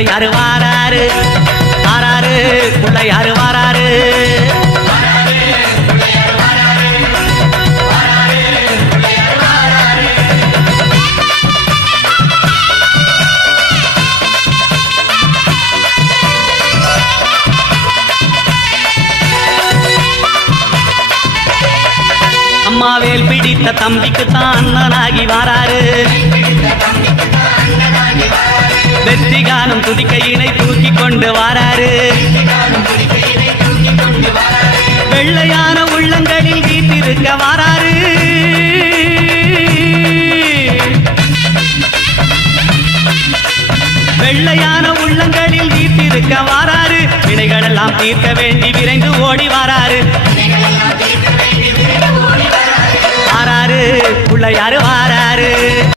பிள்ளையாரு வாராரு வாராரு பிள்ளையாரு வாராரு அம்மாவேல் பிடித்த தம்பிக்கு தான் அண்ணனாகி வாராரு வெற்றி காணும் துதிக்கையினை தூக்கி கொண்டு வாராரு வெள்ளையான உள்ளங்களில் வீட்டிருக்க வாராரு வெள்ளையான உள்ளங்களில் வீட்டிருக்க வாராரு வினைகளெல்லாம் தீர்க்க வேண்டி